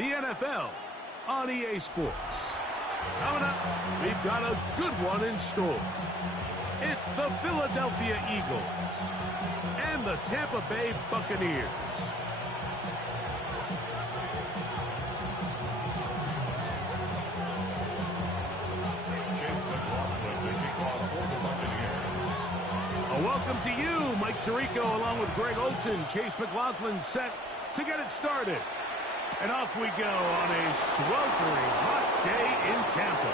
the NFL on EA Sports. Coming up, we've got a good one in store. It's the Philadelphia Eagles and the Tampa Bay Buccaneers. Welcome to you, Mike Tirico, along with Greg Olson. Chase McLaughlin set to get it started. And off we go on a sweltering hot day in Tampa.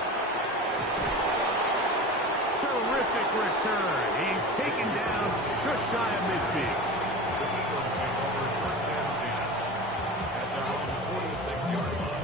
Terrific return. He's taken down just shy of midfield. The Eagles take over first down at their own 46-yard line.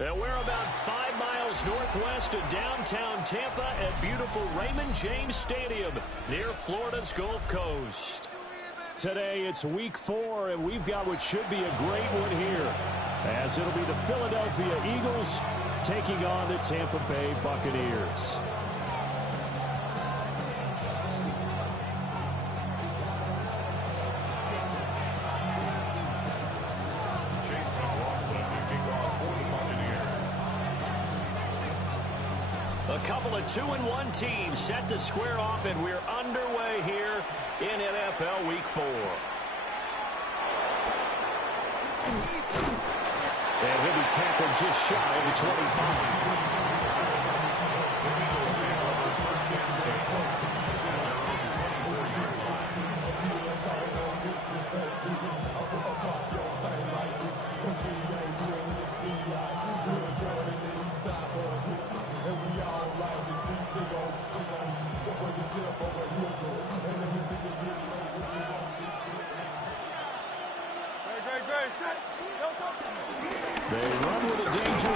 And we're about 5 miles northwest of downtown Tampa at beautiful Raymond James Stadium near Florida's Gulf Coast. Today it's week 4, and we've got what should be a great one here, as it'll be the Philadelphia Eagles taking on the Tampa Bay Buccaneers. A couple of 2-1 teams set to square off, and we're underway here in NFL Week 4. And he'll be tackled just shy of the 25.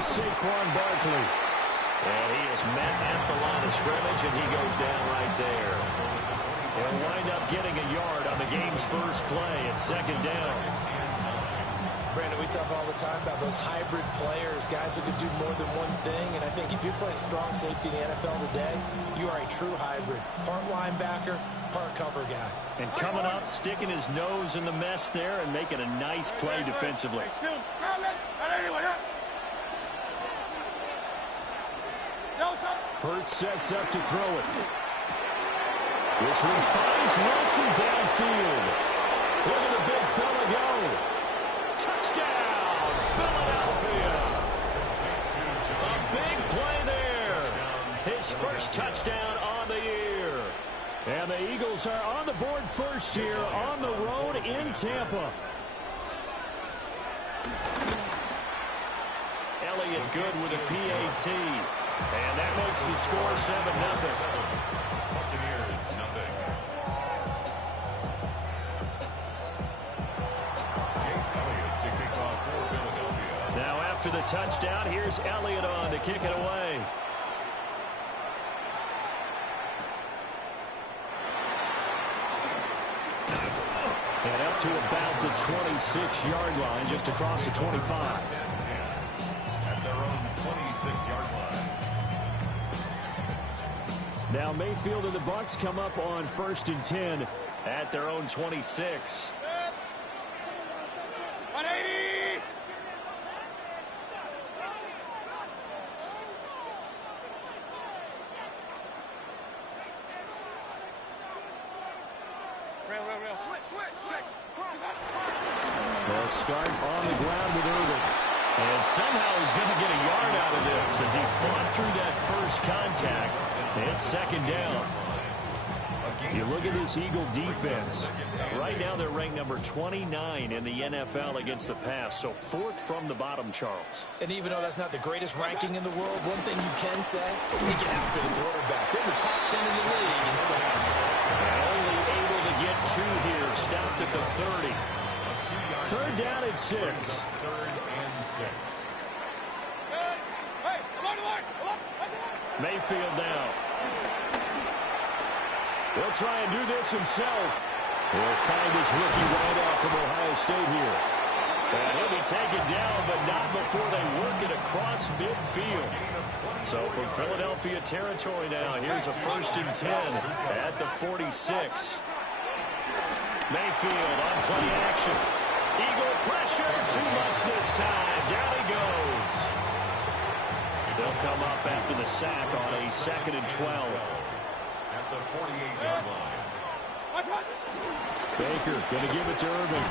is Saquon Barkley. And he is met at the line of scrimmage, and he goes down right there. He'll wind up getting a yard on the game's first play at second down. Brandon, we talk all the time about those hybrid players, guys who can do more than one thing. And I think if you're playing strong safety in the NFL today, you are a true hybrid. Part linebacker, part cover guy. And coming up, sticking his nose in the mess there and making a nice play defensively. Hurts sets up to throw it. This one finds Wilson downfield. Look at the big fella go. Touchdown, Philadelphia. A big play there. His first touchdown on the year. And the Eagles are on the board first here on the road in Tampa. Elliott good with a PAT. And that makes the score 7-0. Buccaneers, nothing. Jake Elliott to kick off for Philadelphia. Now after the touchdown, here's Elliott on to kick it away. And up to about the 26-yard line, just across the 25. At their own 26-yard line. Now Mayfield and the Bucs come up on 1st and 10 at their own 26. 180! Real. Switch. They'll start on the ground with Irvin. And somehow he's going to get a yard out of this as he fought through that first contact. It's second down. You look at this Eagle defense. Right now they're ranked number 29 in the NFL against the pass. So 4th from the bottom, Charles. And even though that's not the greatest ranking in the world, one thing you can say, they get after the quarterback. They're the top 10 in the league in sacks. And only able to get 2 here. Stopped at the 30. 3rd down at 6. 3rd and 6. Mayfield now. He'll try and do this himself. He'll find his rookie wideout from Ohio State here. And he'll be taken down, but not before they work it across midfield. So from Philadelphia territory now, here's a 1st and 10 at the 46. Mayfield on play action. Eagle pressure, too much this time. Down he goes. They'll come up after the sack on a 2nd and 12. At the 48-yard line. Baker going to give it to Irvin.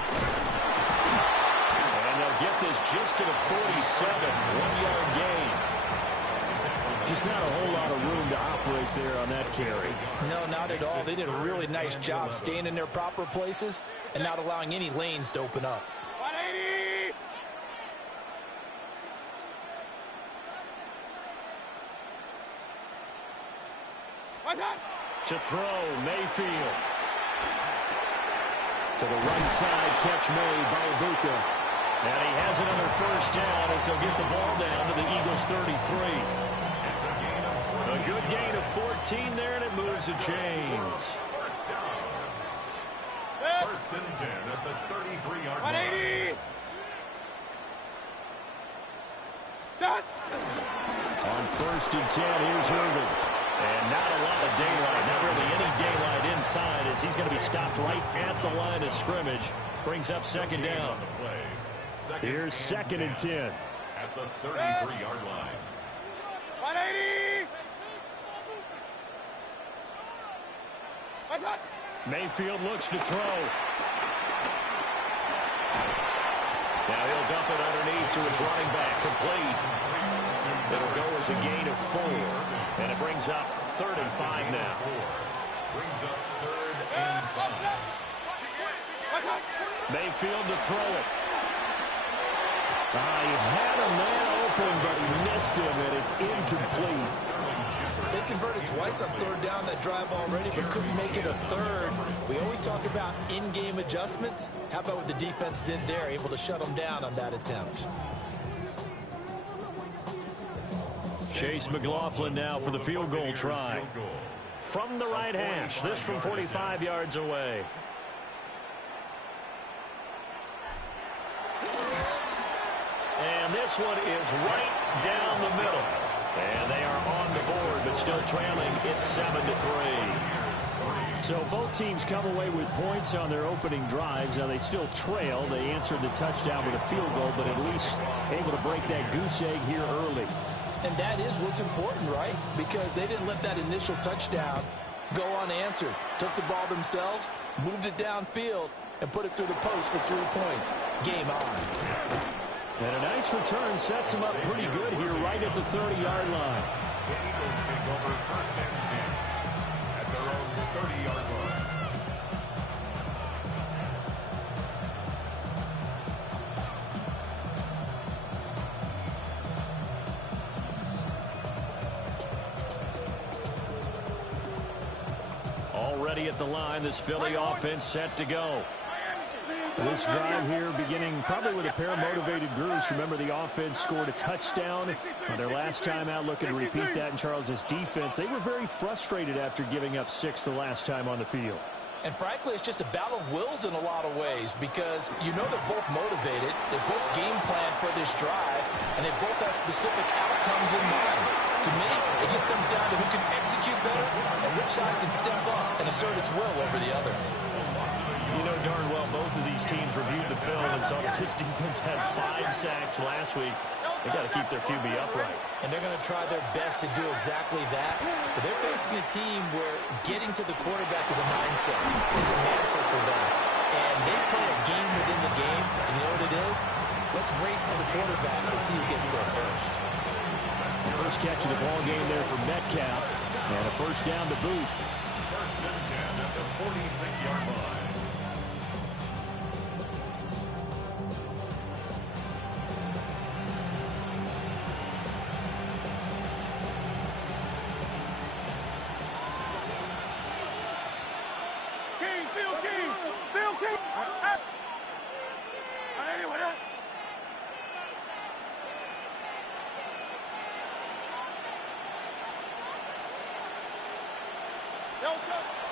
And they'll get this just to the 47. 1-yard gain. Just not a whole lot of room to operate there on that carry. No, not at all. They did a really nice job staying in their proper places and not allowing any lanes to open up. 180! To throw, Mayfield. To the right side, catch made by Ibuka. And he has another 1st down as he'll get the ball down to the Eagles' 33. A good gain of 14 there, and it moves the chains. 1st down. 1st and 10 at the 33-yard line. 180! Done! On 1st and 10, here's Irvin. And not a lot of daylight, not really any daylight inside as he's going to be stopped right at the line of scrimmage. Brings up 2nd down. Here's 2nd and 10. At the 33-yard line. 180! Mayfield looks to throw. Now he'll dump it underneath to his running back, complete. It'll go as a gain of 4, and it brings up 3rd and 5 now. Brings up 3rd and 5. Mayfield to throw it. He had a man open, but he missed him, and it's incomplete. They converted twice on 3rd down that drive already, but couldn't make it a 3rd. We always talk about in-game adjustments. How about what the defense did there, able to shut them down on that attempt? Chase McLaughlin now for the field goal try. From the right hash, this from 45 yards away. And this one is right down the middle. And they are on the board, but still trailing. It's 7-3. So both teams come away with points on their opening drives. Now they still trail. They answered the touchdown with a field goal, but at least able to break that goose egg here early. And that is what's important, right? Because they didn't let that initial touchdown go unanswered. Took the ball themselves, moved it downfield, and put it through the post for 3 points. Game on. And a nice return sets them up pretty good here right at the 30-yard line. The Eagles take over first and 10 at their own 30-yard line. Already at the line, this Philly offense set to go. This drive here beginning probably with a pair of motivated groups. Remember, the offense scored a touchdown on their last time out, looking to repeat that in Charles's defense. They were very frustrated after giving up 6 the last time on the field. And frankly, it's just a battle of wills in a lot of ways because you know they're both motivated, they both game plan for this drive, and they both have specific outcomes in mind. To me, it just comes down to who can execute better and which side can step up and assert its will over the other. You know darn well both of these teams reviewed the film and saw that this defense had 5 sacks last week. They got to keep their QB upright. And they're going to try their best to do exactly that. But they're facing a team where getting to the quarterback is a mindset. It's a mantra for them. And they play a game within the game. And you know what it is? Let's race to the quarterback and see who gets there first. The first catch of the ball game there for Metcalf. And a first down to boot. First and 10 at the 46-yard line.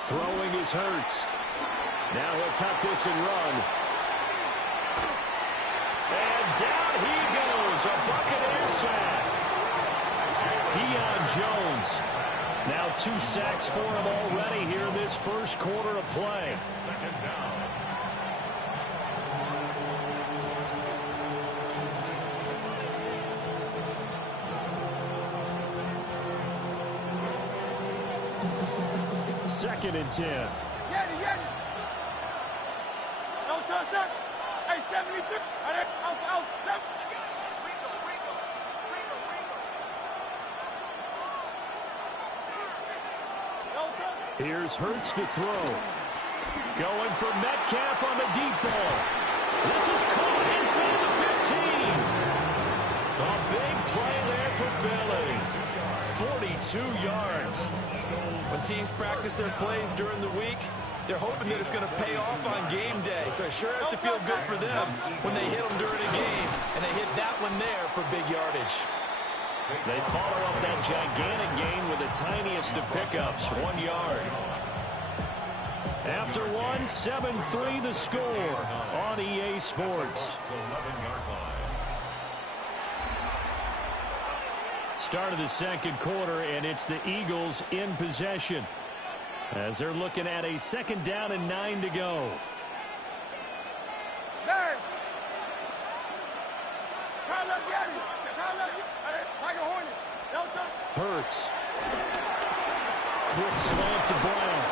Throwing is Hurts. Now he'll tuck this and run. And down he goes. A Buccaneer sack. Deion Jones. Now 2 sacks for him already here in this first quarter of play. Second down. Second and 10. Hey, 72. Out. Here's Hurts to throw. Going for Metcalf on the deep ball. This is caught inside the 15. A big play there for Philly. 42 yards. When teams practice their plays during the week, they're hoping that it's going to pay off on game day. So it sure has to feel good for them when they hit them during a game. And they hit that one there for big yardage. They follow up that gigantic gain with the tiniest of pickups, 1 yard. After 7-3 the score on EA Sports. Start of the second quarter, and it's the Eagles in possession as they're looking at a 2nd down and 9 to go. Hurts. Quick slant to Brown.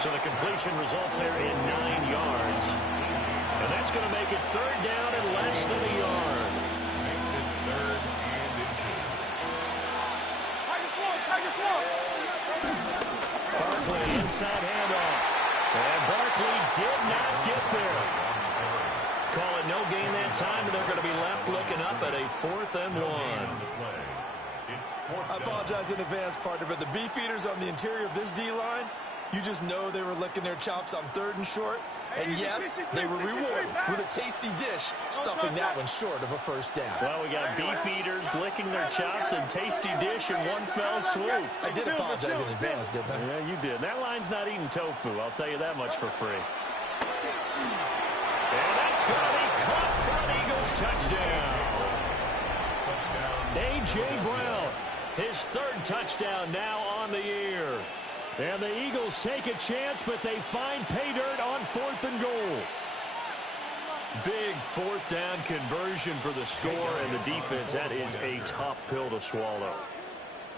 So the completion results there in 9 yards. And that's going to make it 3rd down and less than a yard. Makes it 3rd and inches. Barkley inside handoff. And Barkley did not get there. Call it no gain that time, and they're going to be left looking up at a 4th and 1. I apologize in advance, partner, but the beefeaters on the interior of this D-line, You just know they were licking their chops on 3rd and short. And yes, they were rewarded with a tasty dish, stuffing that one short of a first down. Well, we got beef eaters licking their chops and tasty dish in one fell swoop. I did apologize in advance, didn't I? Yeah, you did. That line's not eating tofu, I'll tell you that much for free. And that's going to be caught for an Eagles touchdown. A.J. Brown, his 3rd touchdown now on the year. And the Eagles take a chance, but they find pay dirt on 4th and goal. Big 4th down conversion for the score, and the defense, that is a tough pill to swallow.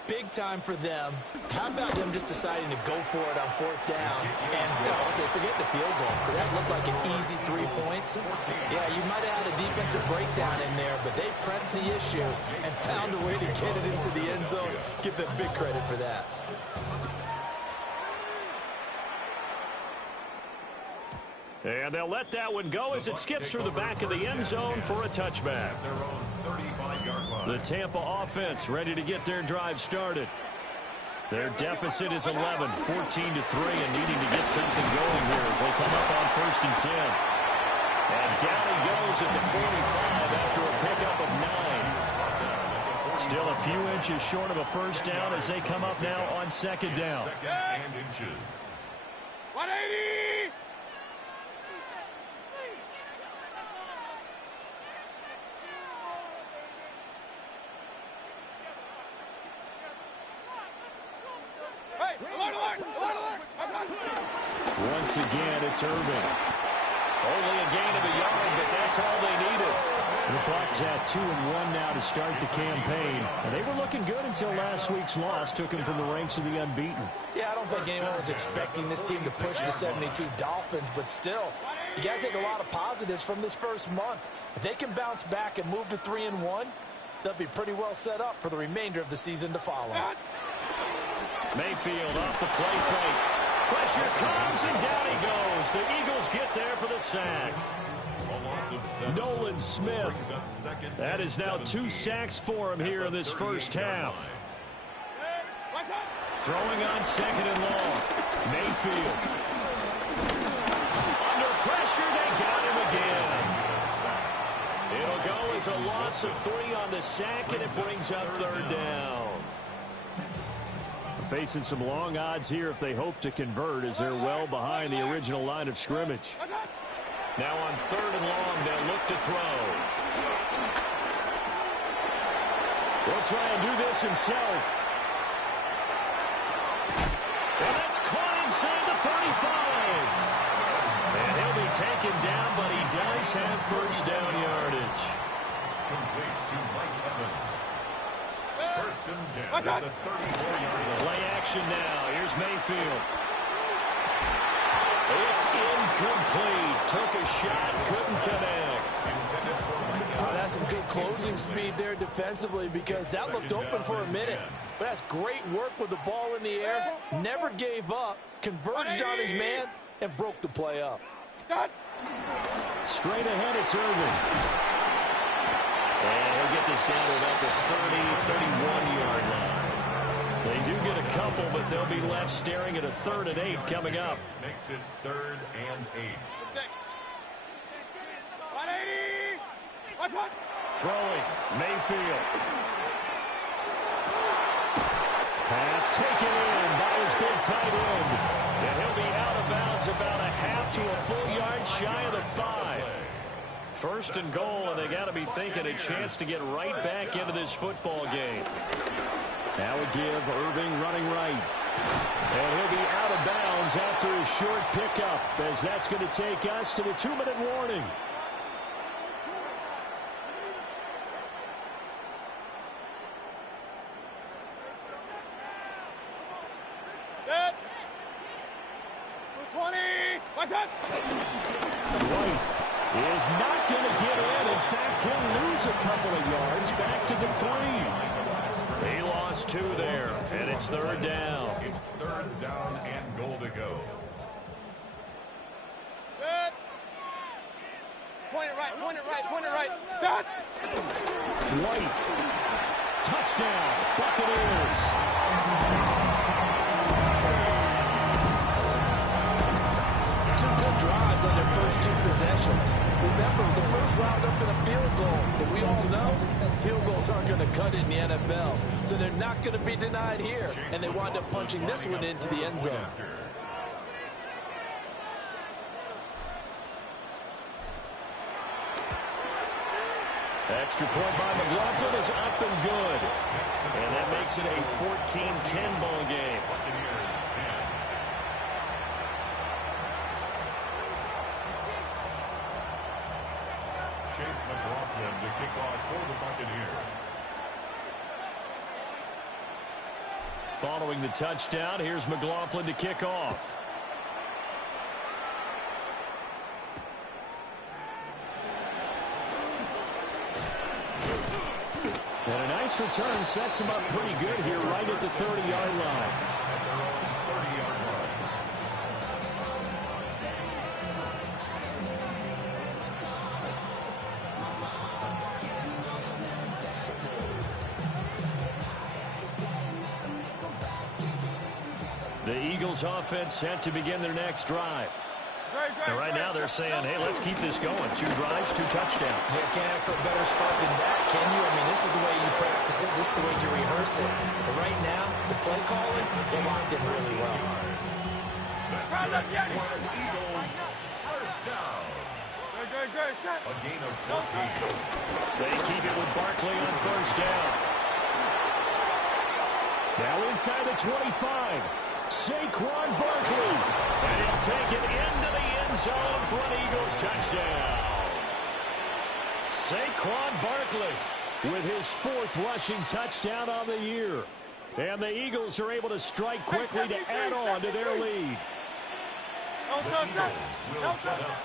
Big time for them. How about them just deciding to go for it on 4th down? And, okay, forget the field goal, because that looked like an easy 3 points. Yeah, you might have had a defensive breakdown in there, but they pressed the issue and found a way to get it into the end zone. Give them big credit for that. And they'll let that one go as it skips through the back of the end zone for a touchback. The Tampa offense ready to get their drive started. Their deficit is 11, 14-3, and needing to get something going here as they come up on 1st and 10. And down he goes at the 45 after a pickup of 9. Still a few inches short of a first down as they come up now on 2nd down. 180! Once again, it's Irvin. Only a gain of a yard, but that's all they needed. The Bucs at 2-1 now to start the campaign. And they were looking good until last week's loss took them from the ranks of the unbeaten. Yeah, I don't think anyone was expecting this team to push the 72 Dolphins, but still, you got to take a lot of positives from this first month. If they can bounce back and move to 3-1, they'll be pretty well set up for the remainder of the season to follow. Mayfield off the play fake. Pressure comes, and down he goes. The Eagles get there for the sack. Nolan Smith. That is now 2 sacks for him here in this first half. Throwing on 2nd and long. Mayfield. Under pressure, they got him again. It'll go as a loss of 3 on the sack, and it brings up 3rd down. Facing some long odds here if they hope to convert as they're well behind the original line of scrimmage. Now on 3rd and long, they'll look to throw. He'll try and do this himself. And that's caught inside the 35. And he'll be taken down, but he does have first down yardage. Complete to Mike Evans. 1st and 10 at the 34-yard line. Play action now. Here's Mayfield. It's incomplete. Took a shot, couldn't connect. That's some good closing speed there defensively because that looked open for a minute. But that's great work with the ball in the air. Never gave up, converged on his man, and broke the play up. Straight ahead, it's Irvin. And he'll get this down to about the 30-31-yard line. They do get a couple, but they'll be left staring at a 3rd and 8 coming up. Makes it 3rd and 8. 180! Throwing, Mayfield. Pass taken in by his big tight end. And he'll be out of bounds about a half to a full yard shy of the 5. 1st and goal, and they got to be thinking a chance to get right back into this football game. Now we give Irving running right. And he'll be out of bounds after a short pickup, as that's going to take us to the 2-minute warning. Good. 220. What's up? White is not going to get in. In fact, he'll lose a couple of yards back to the 3. He lost 2 there, and it's 3rd down. It's 3rd down and goal to go. Good. Point it right, point it right, point it right. Good. White. Touchdown, Buccaneers. 2 good drives on their first 2 possessions. Remember, the first wound up in a field goal, but we all know field goals aren't going to cut it in the NFL, so they're not going to be denied here, and they wind up punching this one into the end zone. Extra point by McLaughlin is up and good. And that makes it a 14-10 ball game. Chase McLaughlin to kick off for the Buccaneers. Following the touchdown, here's McLaughlin to kick off. And a nice return sets him up pretty good here right at the 30-yard line. The Eagles offense set to begin their next drive. And right now they're saying, hey, let's keep this going. 2 drives, 2 touchdowns. Yeah, can't ask for a better start than that, can you? I mean, this is the way you practice it. This is the way you rehearse it. But right now, the play calling, they're locked in really well. Eagles, first down. A gain of 14. They keep it with Barkley on first down. Now inside the 25. Saquon Barkley. And he'll take it into the end zone for an Eagles touchdown. Saquon Barkley with his 4th rushing touchdown on the year. And the Eagles are able to strike quickly to add on to their lead.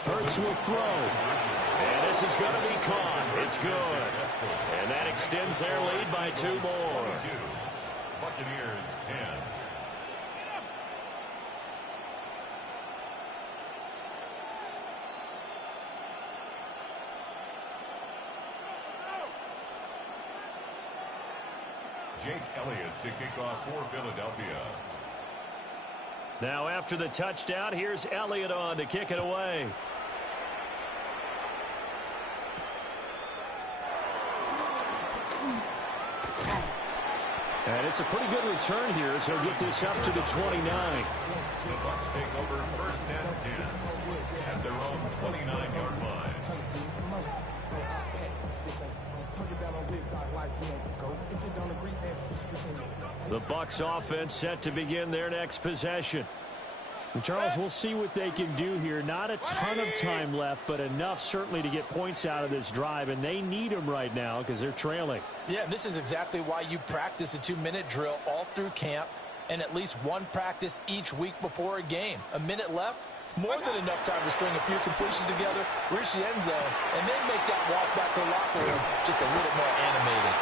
Hurts will throw. And this is going to be caught. It's good. And that extends their lead by 2 more. Buccaneers 10. Jake Elliott to kick off for Philadelphia. Now after the touchdown, here's Elliott on to kick it away. And it's a pretty good return here, so he'll get this up to the 29. The Bucs take over first and 10 at their own 29-yard line. The Bucs offense set to begin their next possession. And Charles, we'll see what they can do here. Not a ton of time left, but enough certainly to get points out of this drive, and they need them right now because they're trailing. Yeah, this is exactly why you practice a 2-minute drill all through camp and at least 1 practice each week before a game. A minute left, more than enough time to string a few completions together, reach the end zone, and then make that walk back to the locker room just a little more animated.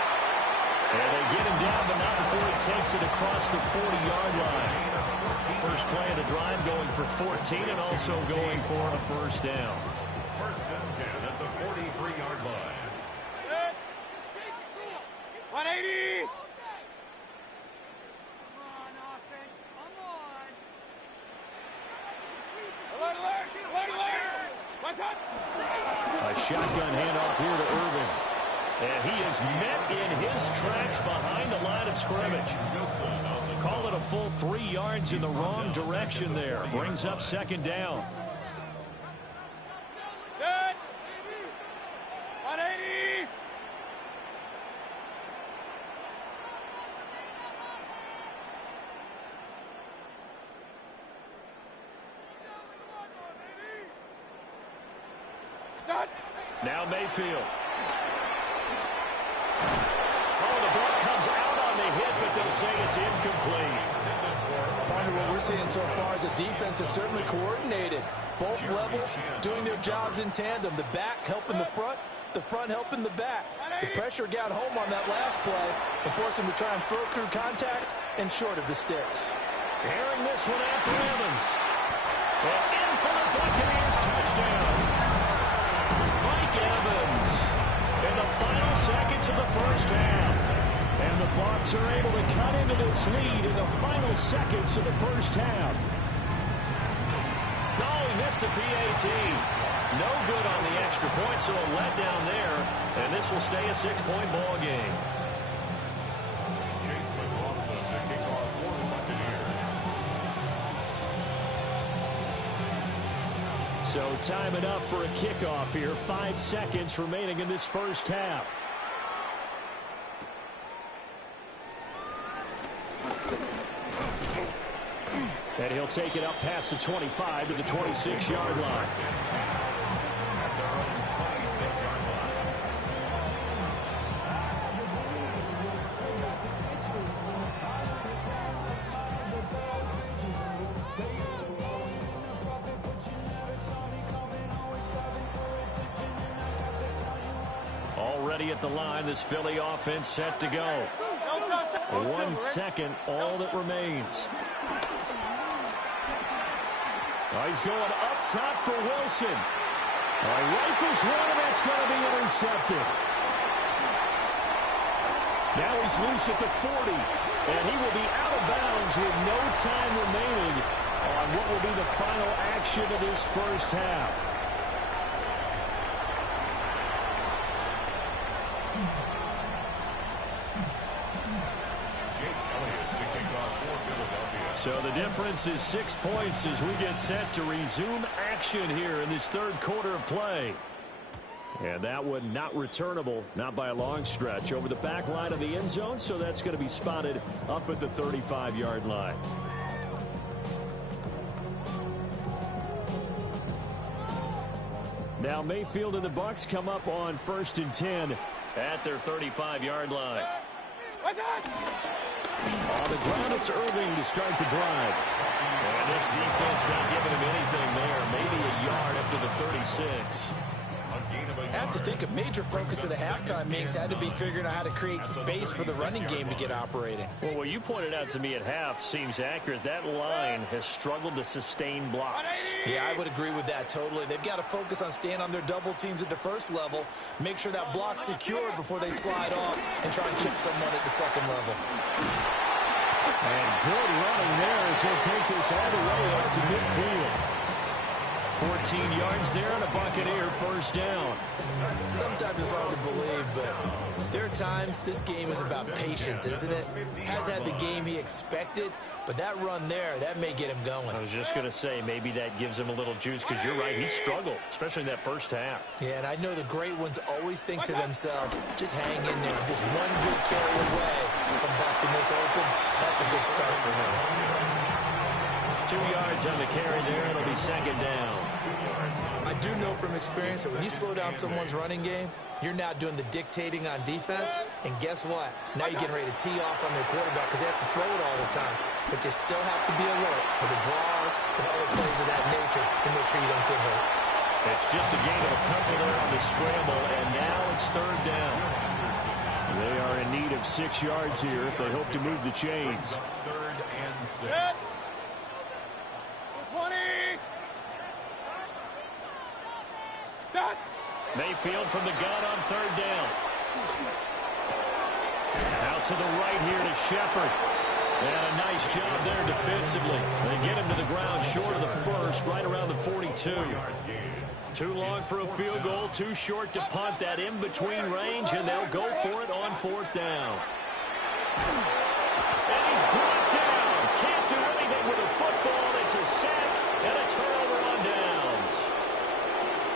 And they get him down, but not before he takes it across the 40-yard line. First play of the drive going for 14 and also going for a first down. First and 10 at the 43-yard line. 180! A shotgun handoff here to Irvin. And he is met in his tracks behind the line of scrimmage. Call it a full 3 yards in the wrong direction there. Brings up second down. Good. 180! Now Mayfield. Oh, the ball comes out on the hit, but they'll say it's incomplete. Partner, what we're seeing so far is the defense is certainly coordinated. Both levels doing their jobs in tandem. The back helping the front helping the back. The pressure got home on that last play and forced him to try and throw through contact and short of the sticks. Airing this one out for Evans. And in for the Buccaneers touchdown. Mike Evans in the final seconds of the first half. And the Bucs are able to cut into this lead in the final seconds of the first half. Oh, he missed the PAT. No good on the extra point, so a letdown there. And this will stay a 6-point ball game. Chase McLaughlin to kick off for the Buccaneers. So time it up for a kickoff here. 5 seconds remaining in this first half. And he'll take it up past the 25 to the 26-yard line. Already at the line, this Philly offense set to go. 1 second, all that remains. He's going up top for Wilson. Rifles one, and that's going to be intercepted. Now he's loose at the 40, and he will be out of bounds with no time remaining on what will be the final action of this first half. So the difference is 6 points as we get set to resume action here in this third quarter of play. And that one not returnable, not by a long stretch, over the back line of the end zone, so that's going to be spotted up at the 35-yard line. Now Mayfield and the Bucs come up on 1st and 10 at their 35-yard line. On the ground, it's Irving to start the drive. And this defense not giving him anything there. Maybe a yard up to the 36. I have to think a major focus of the halftime meetings had to be figuring out how to create space for the running game to get operating. Well, what you pointed out to me at half seems accurate. That line has struggled to sustain blocks. Yeah, I would agree with that totally. They've got to focus on staying on their double teams at the first level, make sure that block's secured before they slide off and try and chip someone at the second level. And good running there as he'll take this all the way up to midfield. 14 yards there and a Buccaneer first down. Sometimes it's hard to believe, but there are times this game is about patience, isn't it? Has had the game he expected, but that run there, that may get him going. I was just going to say, maybe that gives him a little juice, because you're right, he struggled, especially in that first half. Yeah, and I know the great ones always think to themselves, just hang in there. Just one good carry away from busting this open. That's a good start for him. 2 yards on the carry there. It'll be second down. I do know from experience that when you slow down someone's running game, you're now doing the dictating on defense. And guess what? Now you're getting ready to tee off on their quarterback because they have to throw it all the time. But you still have to be alert for the draws and other plays of that nature and make sure you don't get hurt. It's just a gain of a couple there on the scramble, and now it's third down. They are in need of 6 yards here if they hope to move the chains. 3rd and 6. 20. Stop. Mayfield from the gun on third down. Out to the right here to Shepard. And a nice job there defensively. They get him to the ground short of the first, right around the 42. Too long for a field goal, too short to punt. That in-between range, and they'll go for it on 4th down. And he's brought down. Can't do anything with a football. It's a sack and a turnover on downs.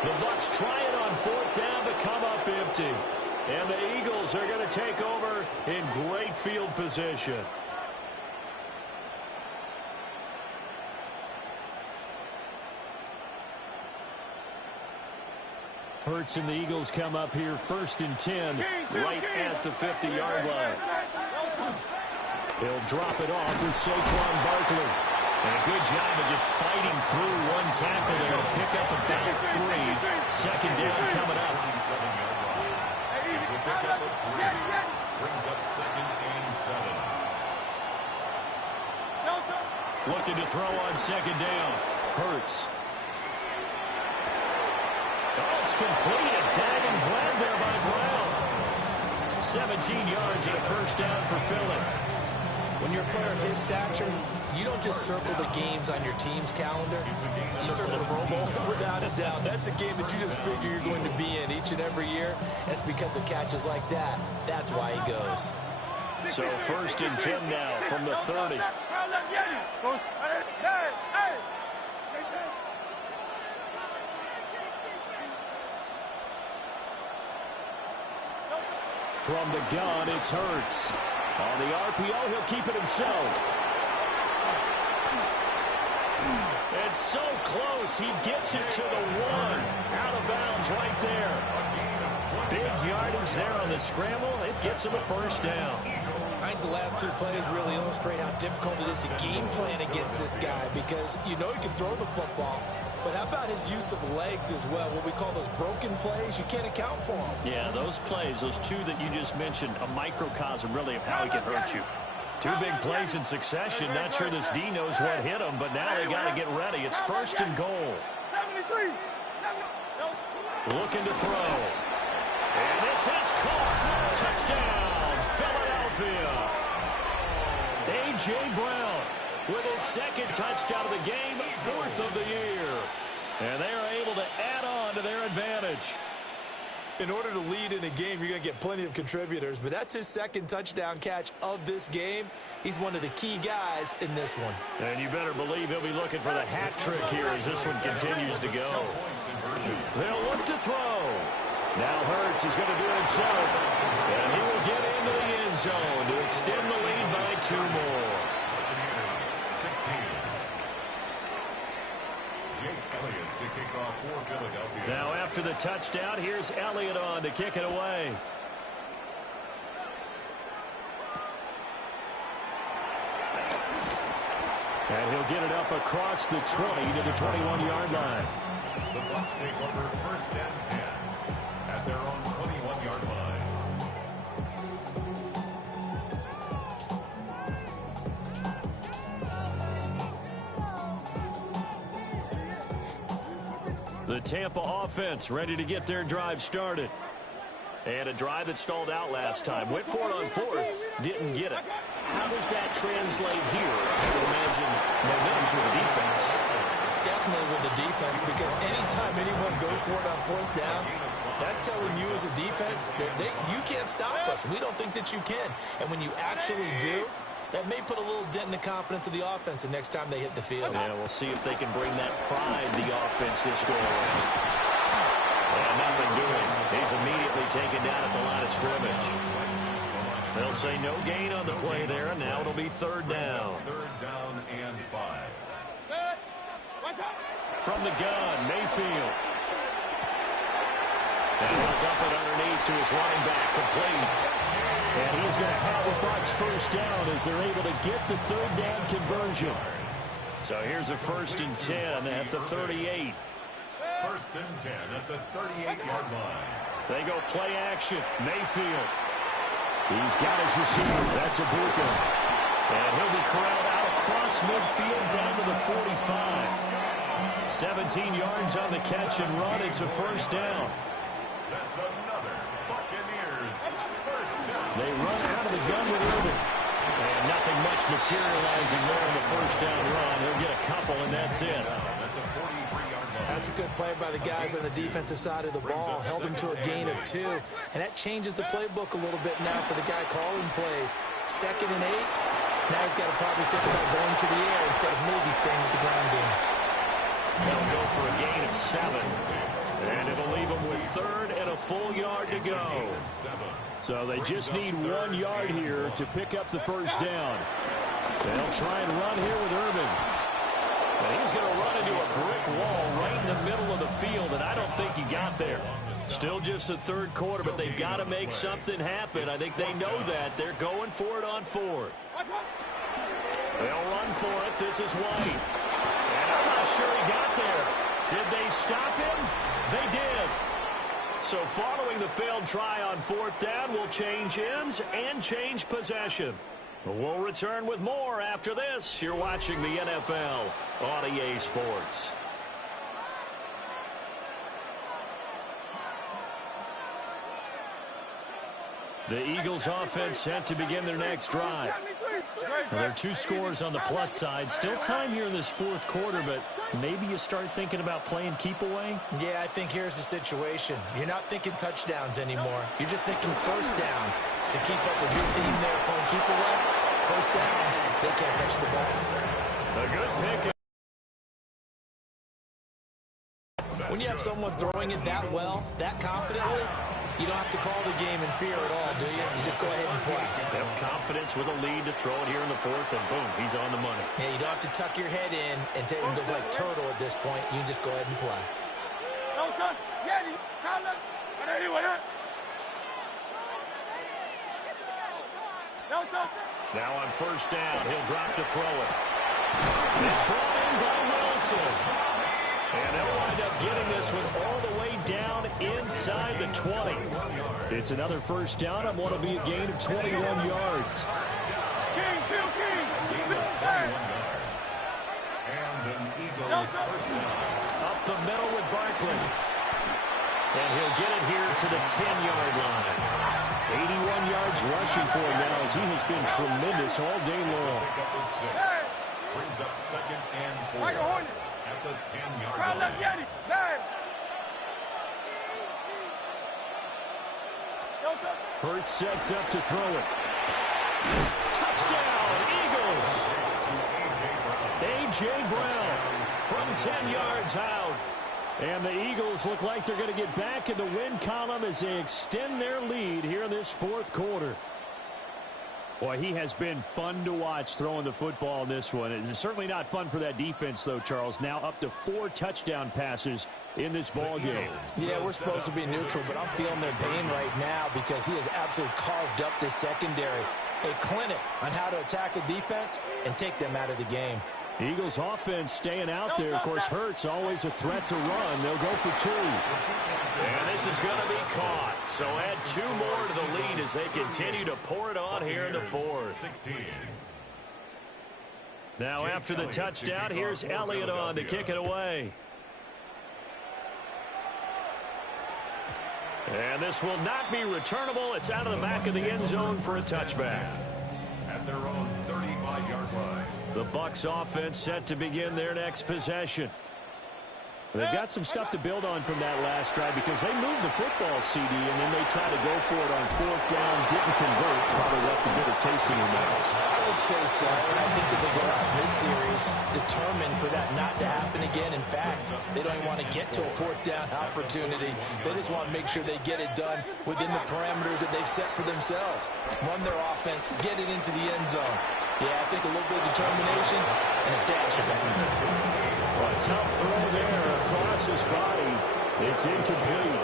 The Bucs try it on 4th down, but come up empty. And the Eagles are going to take over in great field position. Hurts and the Eagles come up here 1st and 10 right at the 50-yard line. He'll drop it off with Saquon Barkley. And a good job of just fighting through one tackle there to pick up about 3. Second down coming up. It's a pickup of 3. Brings up 2nd and 7. Looking to throw on second down. Hurts. Oh, it's complete. A diving grab there by Brown. 17 yards and a first down for Philly. When you're a player of his stature, you don't just circle the games on your team's calendar. You circle the Pro Bowl. Without a doubt. That's a game that you just figure you're going to be in each and every year. That's because of catches like that. That's why he goes. So 1st and 10 now from the 30. From the gun, it's Hurts. On the RPO, he'll keep it himself. It's so close. He gets it to the 1. Out of bounds right there. Big yardage there on the scramble. It gets him a 1st down. I think the last 2 plays really illustrate how difficult it is to game plan against this guy because you know he can throw the football. But how about his use of legs as well? What we call those broken plays, you can't account for them. Yeah, those plays, those 2 that you just mentioned, a microcosm really of how he can hurt you. 2 big plays in succession. Not sure this D knows what hit him, but now they got to get ready. It's 1st and goal. Looking to throw. And this is caught. Touchdown, Philadelphia. A.J. Brown with his 2nd touchdown of the game, 4th of the year. And they are able to add on to their advantage. In order to lead in a game, you're going to get plenty of contributors, but that's his 2nd touchdown catch of this game. He's one of the key guys in this one. And you better believe he'll be looking for the hat trick here as this one continues to go. They'll look to throw. Now Hurts is going to do it himself. And he will get into the end zone to extend the lead by 2 more. 16. Jake Elliott to kick off for Philadelphia. Now after the touchdown, here's Elliott on to kick it away. And he'll get it up across the 20 to the 21-yard line. The Bucs take over 1st and 10 at their own 21-yard line. The Tampa offense ready to get their drive started. And a drive that stalled out last time. Went for it on 4th, didn't get it. How does that translate here? I would imagine momentum's with the defense. Definitely with the defense, because anytime anyone goes for it on 4th down, that's telling you as a defense that you can't stop us. We don't think that you can. And when you actually do, that may put a little dent in the confidence of the offense the next time they hit the field. Yeah, we'll see if they can bring that pride to the offense this go around. And nothing doing. He's immediately taken down at the line of scrimmage. They'll say no gain on the play there, and now it'll be 3rd down. 3rd down and 5. From the gun, Mayfield. And he'll dump it underneath to his running back, complete. And he's going to have the Bucs 1st down as they're able to get the 3rd down conversion. So here's a 1st and 10 at the 38. 1st and 10 at the 38-yard line. They go play action. Mayfield. He's got his receivers. That's Ibuka. And he'll be corralled out across midfield down to the 45. 17 yards on the catch and run. It's a 1st down. That's another Buccaneers 1st down. They run out of the gun with Irvin. And nothing much materializing there in the 1st down run. He'll get a couple, and that's it. That's a good play by the guys on the defensive side of the ball. Held him to a gain of 2. And that changes the playbook a little bit now for the guy calling plays. 2nd and 8. Now he's got to probably think about going to the air instead of maybe staying with the ground game. They'll go for a gain of 7. And it'll leave them with 3rd and a full yard to go. So they just need 1 yard here to pick up the 1st down. They'll try and run here with Irvin. And he's going to run into a brick wall right in the middle of the field, and I don't think he got there. Still just the 3rd quarter, but they've got to make something happen. I think they know that. They're going for it on 4th. They'll run for it. This is White. And I'm not sure he got there. Did they stop him? They did. So following the failed try on 4th down, we'll change ends and change possession. We'll return with more after this. You're watching the NFL on EA Sports. The Eagles offense set to begin their next drive. Well, there are 2 scores on the plus side. Still time here in this fourth quarter, but maybe you start thinking about playing keep away? Yeah, I think here's the situation. You're not thinking touchdowns anymore. You're just thinking first downs. To keep up with your theme there, playing keep away, first downs, they can't touch the ball. A good pick. When you have someone throwing it that well, that confidently, you don't have to call the game in fear at all, do you? You just go ahead and play. Yep, confidence with a lead to throw it here in the fourth, and boom, he's on the money. Yeah, you don't have to tuck your head in and look like turtle at this point. You can just go ahead and play. Now on first down, he'll drop to throw it. It's brought in by Wilson. And they'll wind up getting this one all the way down inside the 20. It's another first down on what will be a gain of 21 yards. Up the middle with Barkley. And he'll get it here to the 10-yard line. 81 yards rushing for him now as he has been tremendous all day long. Brings up second and 4. At the 10-yard line. Hurts sets up to throw it. Touchdown, Eagles! A.J. Brown from 10 yards out. And the Eagles look like they're going to get back in the win column as they extend their lead here in this fourth quarter. Boy, he has been fun to watch throwing the football in this one. It's certainly not fun for that defense, though, Charles. Now up to 4 touchdown passes in this ball game. Yeah, we're supposed to be neutral, but I'm feeling their pain right now because he has absolutely carved up this secondary. A clinic on how to attack a defense and take them out of the game. Eagles offense staying out there. Of course, Hurts always a threat to run. They'll go for 2. And this is going to be caught. So add 2 more to the lead as they continue to pour it on here in the fourth. 16. Now after the touchdown, here's Elliott on to kick it away. And this will not be returnable. It's out of the back of the end zone for a touchback. At their own 35-yard line. The Bucs offense set to begin their next possession. They've got some stuff to build on from that last drive because they moved the football, CD, and then they tried to go for it on fourth down, didn't convert, probably left a bitter taste in their mouths. I would say so, and I think that they go out in this series determined for that not to happen again. In fact, they don't even want to get to a fourth down opportunity. They just want to make sure they get it done within the parameters that they've set for themselves. Run their offense, get it into the end zone. Yeah, I think a little bit of determination and a dash of effort. A tough throw there across his body. It's incomplete.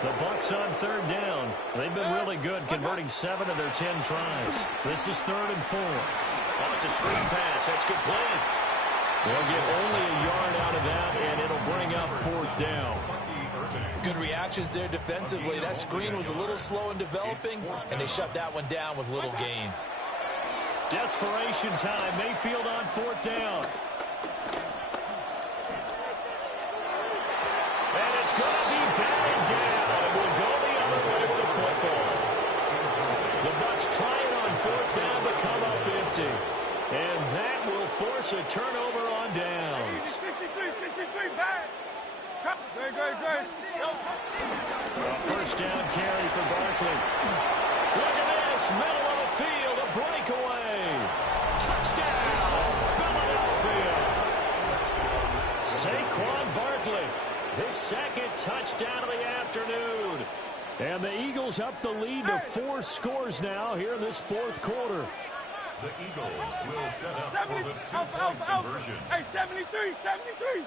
The Bucs on third down. They've been really good converting 7 of their 10 tries. This is 3rd and 4. Oh, it's a screen pass. That's complete. They'll get only a yard out of that, and it'll bring up 4th down. Good reactions there defensively. That screen was a little slow in developing, and they shut that one down with little gain. Desperation time. Mayfield on 4th down. And it's going to be batted down. It will go the other way with the football. The Bucs trying on 4th down but come up empty. And that will force a turnover on downs. A first down carry for Barkley. Look at this, middle of the field, a breakaway. Touchdown, Philadelphia. Saquon Barkley, his 2nd touchdown of the afternoon. And the Eagles up the lead to 4 scores now here in this 4th quarter. The Eagles will set up for the 2-point conversion. Hey, 73.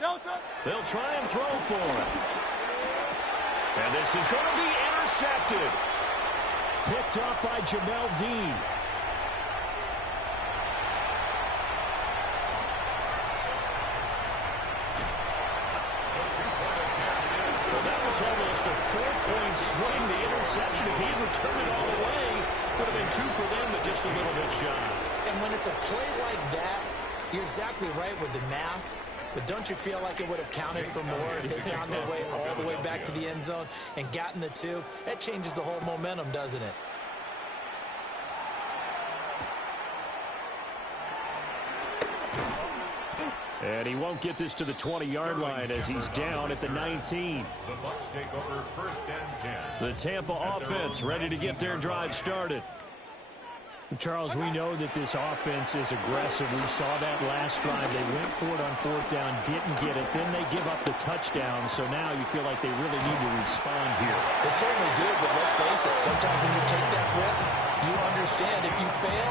Delta. They'll try and throw for it. And this is going to be intercepted. Picked up by Jamel Dean. Well, that was almost a 4-point swing. The interception, if he had returned it all the way, would have been 2 for them, but just a little bit shy. And when it's a play like that, you're exactly right with the math. But don't you feel like it would have counted for more if they found their way all the way back to the end zone and gotten the 2? That changes the whole momentum, doesn't it? And he won't get this to the 20-yard line as he's down at the 19. The Bucs take over 1st and 10. The Tampa offense ready to get their drive started. Charles, we know that this offense is aggressive. We saw that last drive. They went for it on 4th down, didn't get it. Then they give up the touchdown. So now you feel like they really need to respond here. They certainly do, but let's face it. Sometimes when you take that risk, you understand if you fail,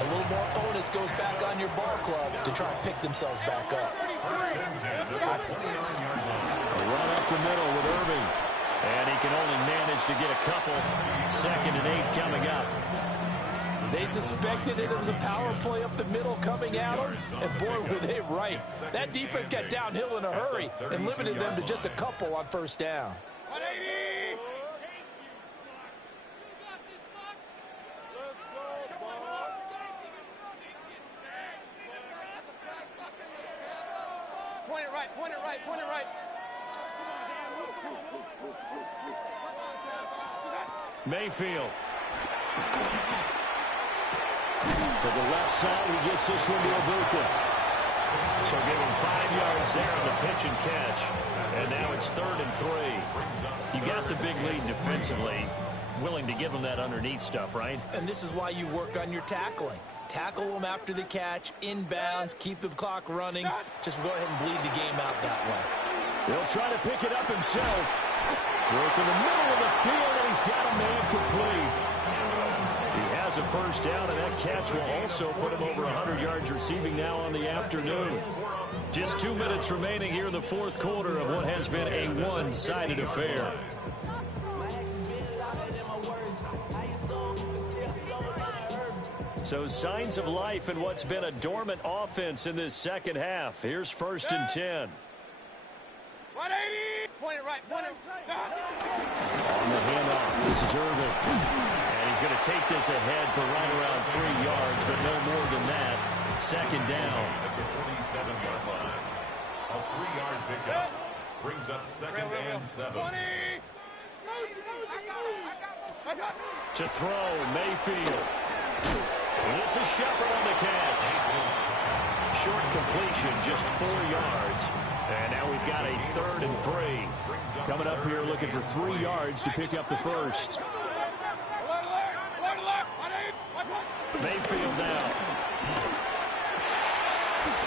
a little more onus goes back on your ball club to try and pick themselves back up. 1st and 10 at the 29-yard line. A run up the middle with Irving. And he can only manage to get a couple. 2nd and 8 coming up. They suspected it was a power play up the middle coming at them, and boy, were they right. That defense got downhill in a hurry and limited them to just a couple on 1st down. 180! Point it right, point it right, point it right. Mayfield. To the left side, he gets this one to Ibuka. So give him 5 yards there on the pitch and catch. And now it's 3rd and 3. You got the big lead defensively. Willing to give him that underneath stuff, right? And this is why you work on your tackling. Tackle them after the catch, inbounds, keep the clock running. Just go ahead and bleed the game out that way. He'll try to pick it up himself. Work in the middle of the field, and he's got a man complete. He has a 1st down, and that catch will also put him over 100 yards receiving now on the afternoon. Just 2 minutes remaining here in the 4th quarter of what has been a one-sided affair. So signs of life in what's been a dormant offense in this 2nd half. Here's 1st and 10. 180! Point it right, point it right. On the handoff, this is Irving. And he's going to take this ahead for right around 3 yards, but no more than that. 2nd down. At the 47-yard line. A 3-yard pickup. Brings up 2nd and 7. 20! To throw, Mayfield. This is Shepard on the catch. Short completion, just 4 yards. And now we've got a 3rd and 3. Coming up here looking for 3 yards to pick up the 1st. Mayfield now.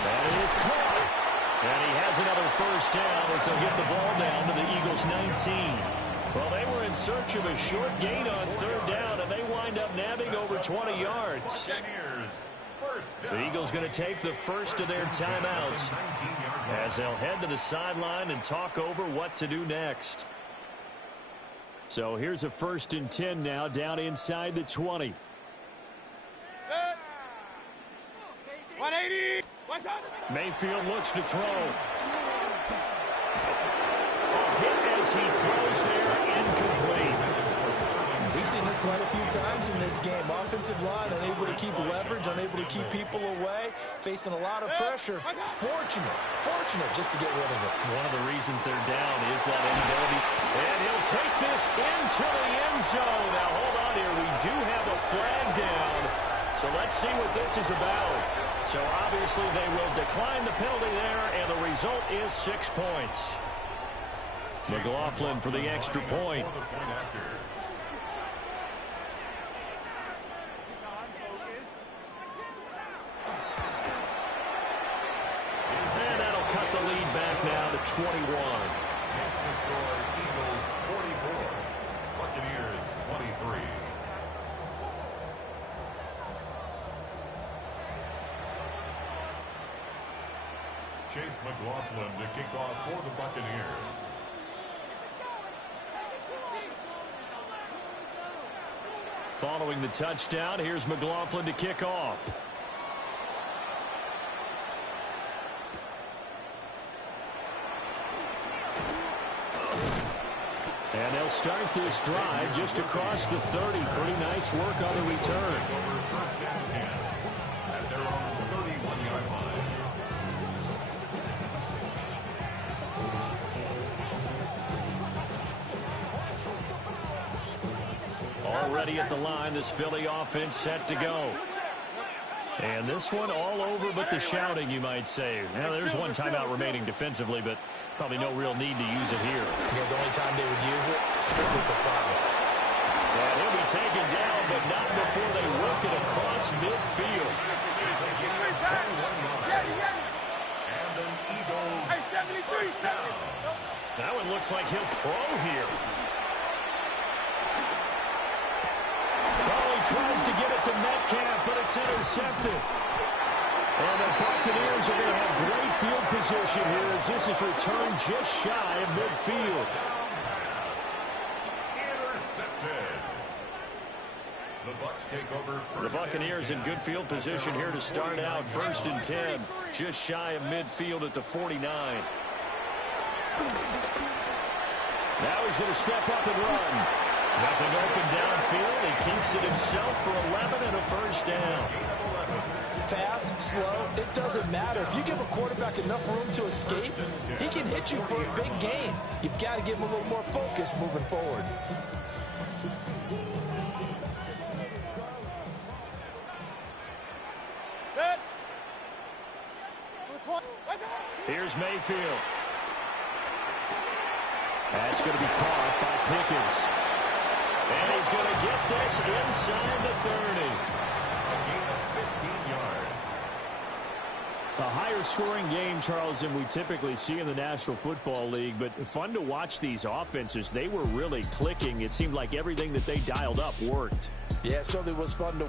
That is caught. And he has another 1st down as they'll get the ball down to the Eagles' 19. Well, they were in search of a short gain on 3rd down, and they wind up nabbing over 20 yards. The Eagles going to take the first of their timeouts as they'll head to the sideline and talk over what to do next. So here's a 1st and 10 now down inside the 20. 180! Mayfield looks to throw. A hit as he throws there, incomplete. We've seen this quite a few times in this game. Offensive line unable to keep leverage, unable to keep people away, facing a lot of pressure. Fortunate just to get rid of it. One of the reasons they're down is that inability. And he'll take this into the end zone. Now, hold on here. We do have a flag down. So let's see what this is about. So obviously they will decline the penalty there, and the result is 6 points. McLaughlin for the extra point. And that'll cut the lead back now to 21. Makes the score Eagles 44, Buccaneers 23. Chase McLaughlin to kick off for the Buccaneers. Following the touchdown, here's McLaughlin to kick off. And they'll start this drive just across the 30. Pretty nice work on the return. First and 10 at their own 31-yard line. Already at the line, this Philly offense set to go. And this one all over but the shouting, you might say. Now, there's one timeout remaining defensively, but probably no real need to use it here. Yeah, the only time they would use it, strictly for play. And he'll be taken down, but not before they work it across midfield. That one looks like he'll throw here. Oh, he tries to get it to Metcalf, but it's intercepted. And the Buccaneers are going to have great field position here as this is returned just shy of midfield. Intercepted. The Bucs take over. The Buccaneers in good field position here to start out. 1st and 10, just shy of midfield at the 49. Now he's going to step up and run. Nothing open downfield. He keeps it himself for 11 and a first down. Fast, slow, it doesn't matter. If you give a quarterback enough room to escape, he can hit you for a big gain. You've got to give him a little more focus moving forward. Here's Mayfield. That's going to be caught by Pickens. And he's going to get this inside the 30. A gain of 15 yards. A higher scoring game, Charles, than we typically see in the National Football League, but fun to watch these offenses. They were really clicking. It seemed like everything that they dialed up worked. Yeah, it certainly was fun to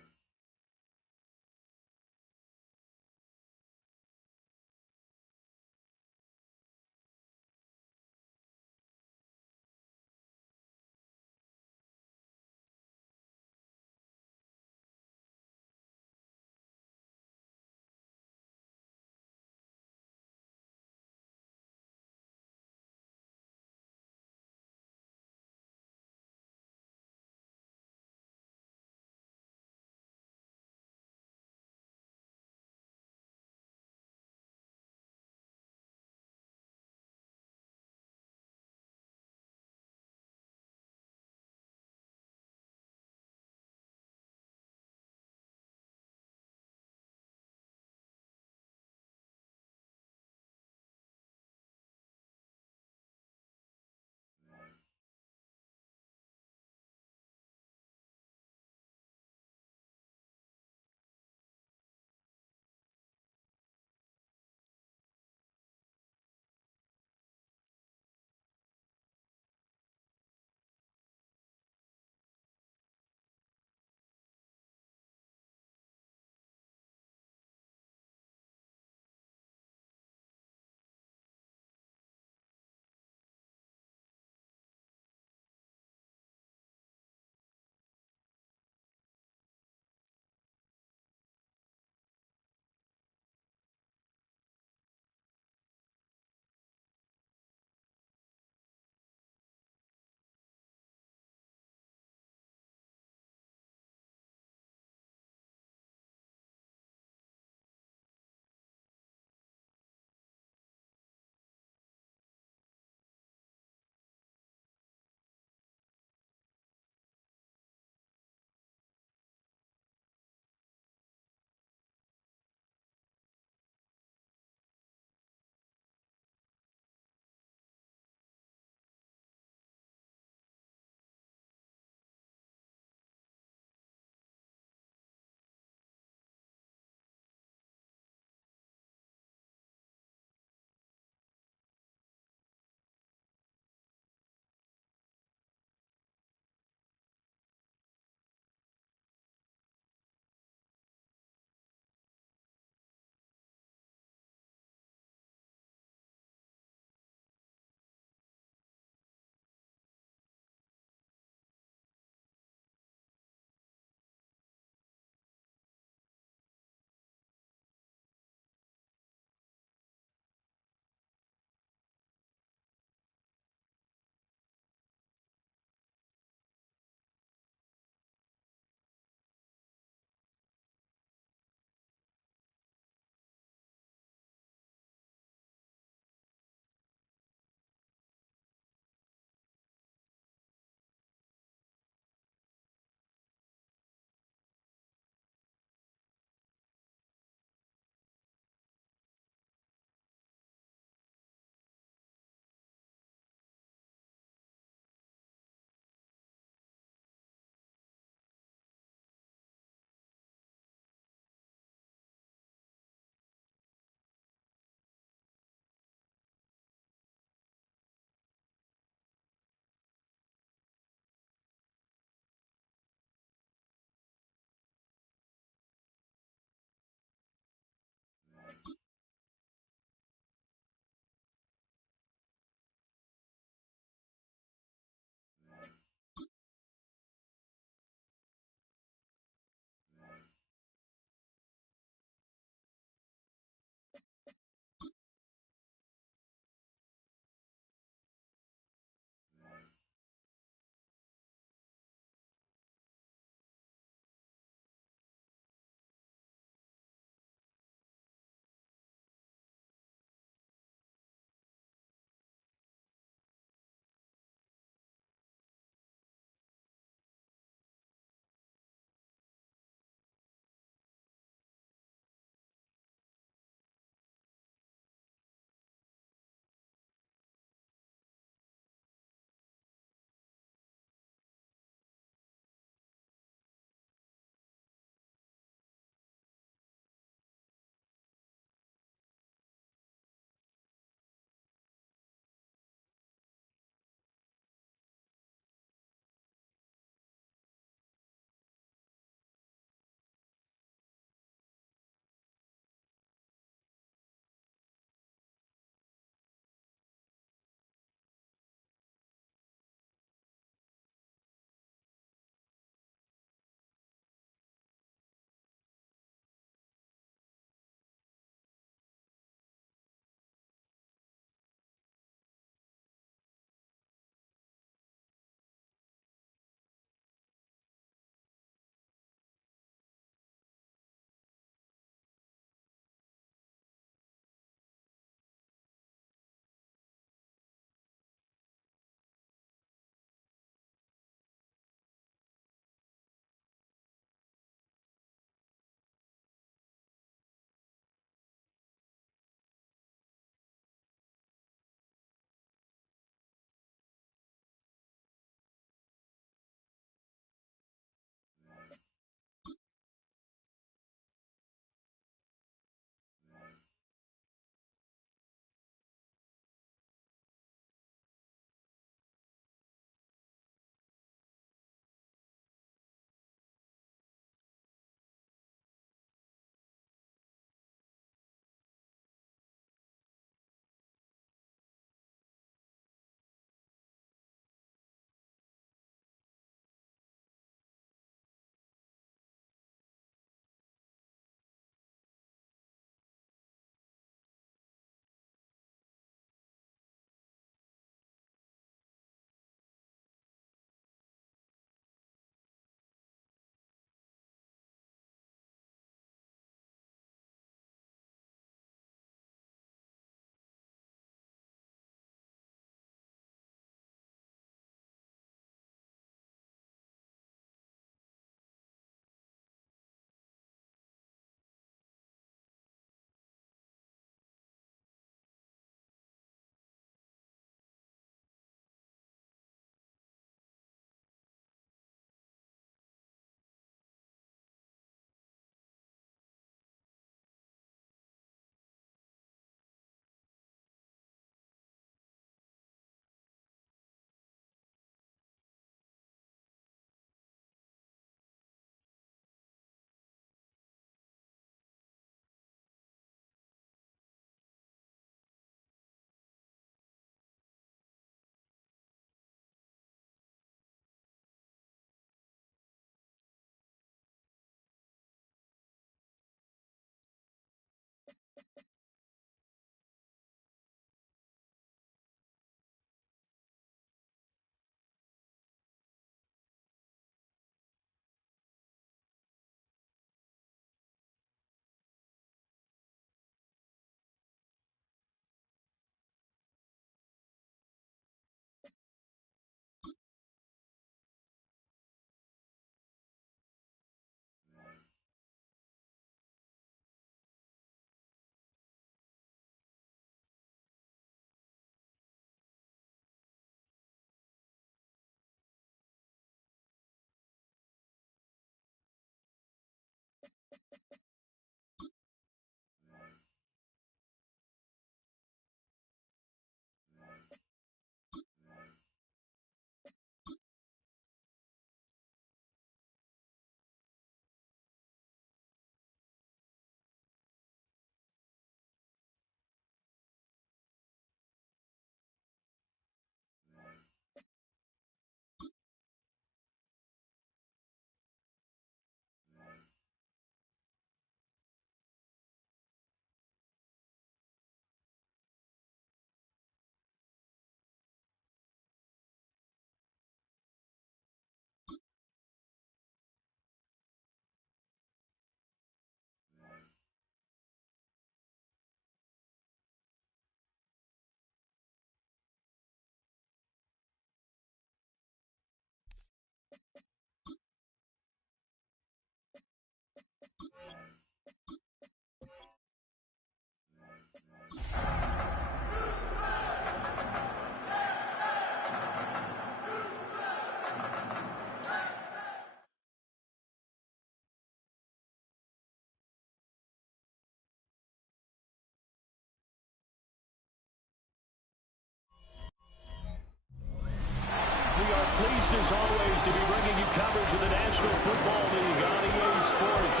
are pleased as always to be bringing you coverage of the National Football League on EA Sports.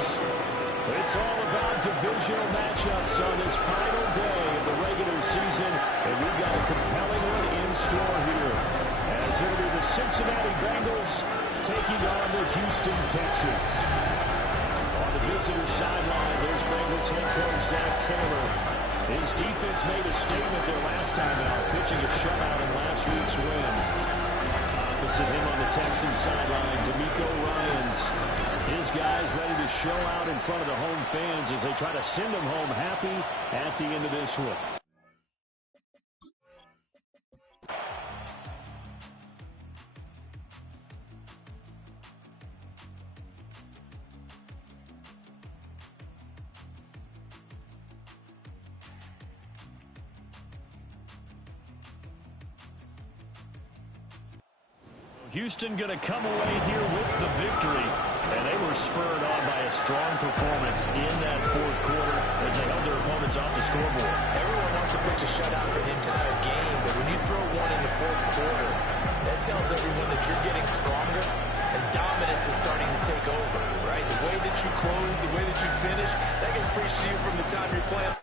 It's all about divisional matchups on this final day of the regular season, and we've got a compelling one in store here. As it'll be the Cincinnati Bengals taking on the Houston Texans. On the visitor sideline, there's Bengals head coach Zach Taylor. His defense made a statement there last time out, pitching a shutout in last week's win. Opposite him on the Texans sideline, D'Amico Ryans. His guys ready to show out in front of the home fans as they try to send them home happy at the end of this one. Houston going to come away here with the victory, and they were spurred on by a strong performance in that fourth quarter as they held their opponents off the scoreboard. Everyone wants to pitch a shutout for the entire game, but when you throw one in the fourth quarter, that tells everyone that you're getting stronger and dominance is starting to take over, right? The way that you close, the way that you finish, that gets preached to you from the time you're playing.